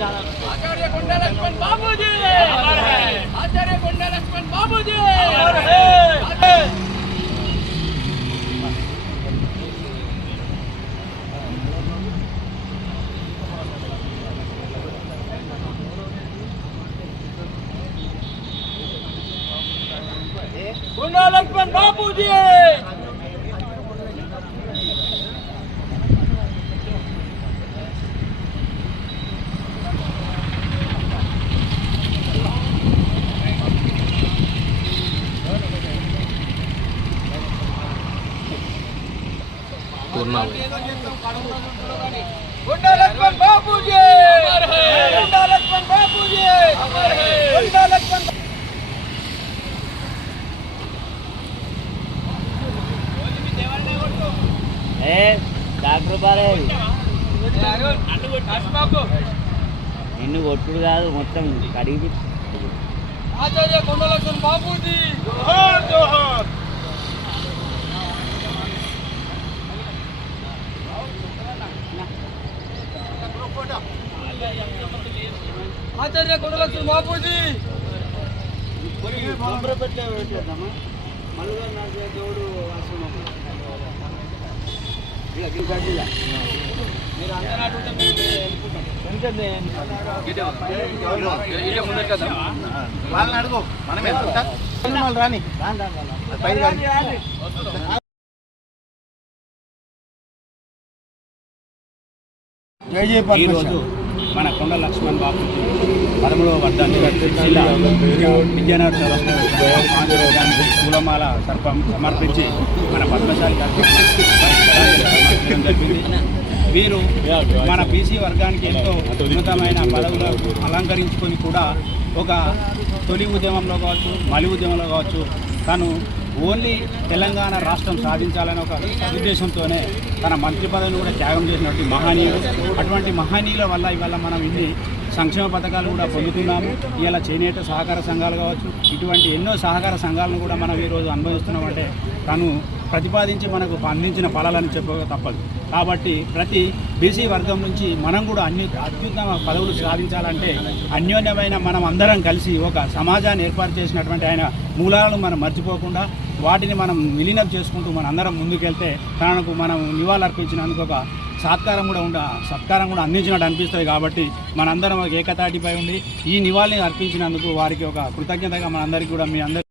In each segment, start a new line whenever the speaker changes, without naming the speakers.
आचार्य गुंडा लक्ष्मण बाबू जी। आचार्य गुंडा लक्ष्मण बाबू
जी गुंडा लक्ष्मण बाबू जी। బాలే నిన్ను కొట్టుడు కాదు మొత్తం కడిగి
ఆచార్య కొండ లక్ష్మణ్ బాపూజీ! జోహార్ జోహార్! ఆచార్య కొండ బాపూజీ మీరు అందరూ
వాళ్ళని అడుగు రాని జై జై
ఈరోజు మన కొండ లక్ష్మణ్ బాబు పదమూడవ వర్ధాన్ని జిల్లా విజయనగర చౌరస్తా ఆంధ్రప్రదేశ్ పూలమాల సర్పం సమర్పించి మన పద్మశాలి వీరు మన బీసీ వర్గానికి ఎంతో ఉన్నతమైన పదవులు అలంకరించుకొని కూడా ఒక తొలి ఉద్యమంలో కావచ్చు మలి ఉద్యమంలో కావచ్చు తను ఓన్లీ తెలంగాణ రాష్ట్రం సాధించాలనే ఒక ఉద్దేశంతోనే తన మంత్రి పదవిని కూడా త్యాగం చేసినటువంటి మహనీయులు అటువంటి మహనీయుల వల్ల ఇవాళ మనం ఇన్ని సంక్షేమ పథకాలు కూడా పొందుతున్నాము. ఇలా చేనేత సహకార సంఘాలు కావచ్చు ఇటువంటి ఎన్నో సహకార సంఘాలను కూడా మనం ఈరోజు అనుభవిస్తున్నామంటే తను ప్రతిపాదించి మనకు అందించిన ఫలాలని చెప్పక తప్పదు. కాబట్టి ప్రతి బీసీ వర్గం నుంచి మనం కూడా అన్ని అత్యుత్తమ పదవులు సాధించాలంటే అన్యోన్యమైన మనం అందరం కలిసి ఒక సమాజాన్ని ఏర్పాటు చేసినటువంటి ఆయన మూలాలను మనం మర్చిపోకుండా వాటిని మనం విలీనం చేసుకుంటూ మన అందరం ముందుకెళ్తే తనకు మనం నివాళులర్పించినందుకు ఒక సత్కారం కూడా ఉండ సత్కారం కూడా అందించినట్టు అనిపిస్తుంది కాబట్టి మనందరం ఒక ఏకతాటిపై ఉండి ఈ నివాళిని అర్పించినందుకు వారికి ఒక కృతజ్ఞతగా మనందరికీ కూడా మీ అందరికీ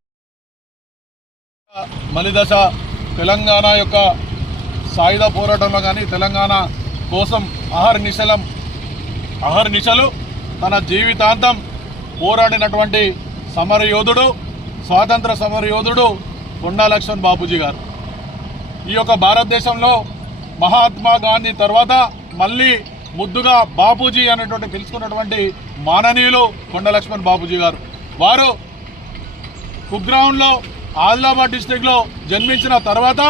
మలిదశ తెలంగాణ యొక్క సాయుధ పోరాటంలో కానీ తెలంగాణ కోసం అహర్నిశలం అహర్నిశలు తన జీవితాంతం పోరాడినటువంటి సమరయోధుడు స్వాతంత్ర సమరయోధుడు కొండా లక్ష్మణ్ బాపూజీ గారు. ఈ యొక్క భారతదేశంలో మహాత్మా గాంధీ తర్వాత మళ్ళీ ముద్దుగా బాపూజీ అనేటువంటి పిలుచుకున్నటువంటి మాననీయులు కొండ లక్ష్మణ్ బాపూజీ గారు. వారు కుగ్రామంలో ఆదిలాబాద్ డిస్టిక్లో జన్మించిన తర్వాత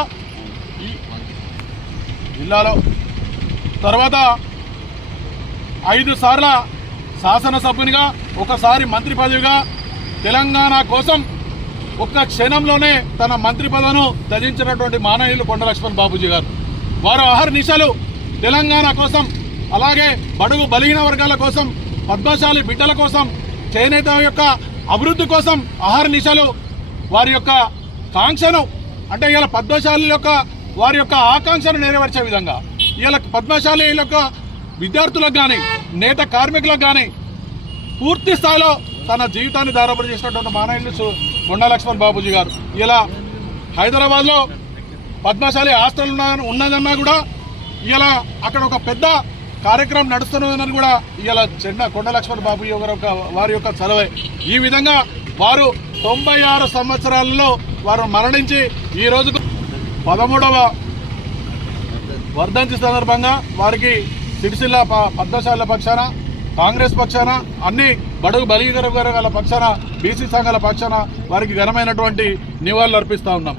ఈ జిల్లాలో తర్వాత ఐదు సార్ల శాసనసభ్యునిగా ఒకసారి మంత్రి పదవిగా తెలంగాణ కోసం ఒక్క క్షణంలోనే తన మంత్రి పదవిను త్యజించినటువంటి మానవీయులు కొండ లక్ష్మణ్ బాబూజీ గారు. వారు అహర్నిశలు తెలంగాణ కోసం అలాగే బడుగు బలిగిన వర్గాల కోసం పద్మశాలి బిడ్డల కోసం చేనేత యొక్క అభివృద్ధి కోసం అహర్నిశలు వారి యొక్క కాంక్షను అంటే ఇలా పద్మశాలి యొక్క వారి యొక్క ఆకాంక్షను నెరవేర్చే విధంగా ఇలా పద్మశాలి యొక్క విద్యార్థులకు కానీ నేత కార్మికులకు కానీ పూర్తి స్థాయిలో తన జీవితాన్ని దారపడి చేసినటువంటి మానవుడు సు- కొండా లక్ష్మణ్ బాబూజీ గారు. ఇలా హైదరాబాద్లో పద్మశాలి హాస్టల్ ఉన్నదన్నా కూడా ఇలా అక్కడ ఒక పెద్ద కార్యక్రమం నడుస్తున్నదని కూడా ఇలా చెన్న కొండ లక్ష్మణ్ బాబు గారి వారి యొక్క చలవే ఈ విధంగా వారు తొంభై ఆరు సంవత్సరాలలో వారు మరణించి ఈ రోజుకు పదమూడవ వర్ధంతి సందర్భంగా వారికి సిరిసిల్ల ప- పద్మశాల పక్షాన కాంగ్రెస్ పక్షాన అన్ని బడుగు బలిగర వర్గాల పక్షాన బీసీ సంఘాల పక్షాన వారికి ఘనమైనటువంటి నివాళులు అర్పిస్తా ఉన్నాం.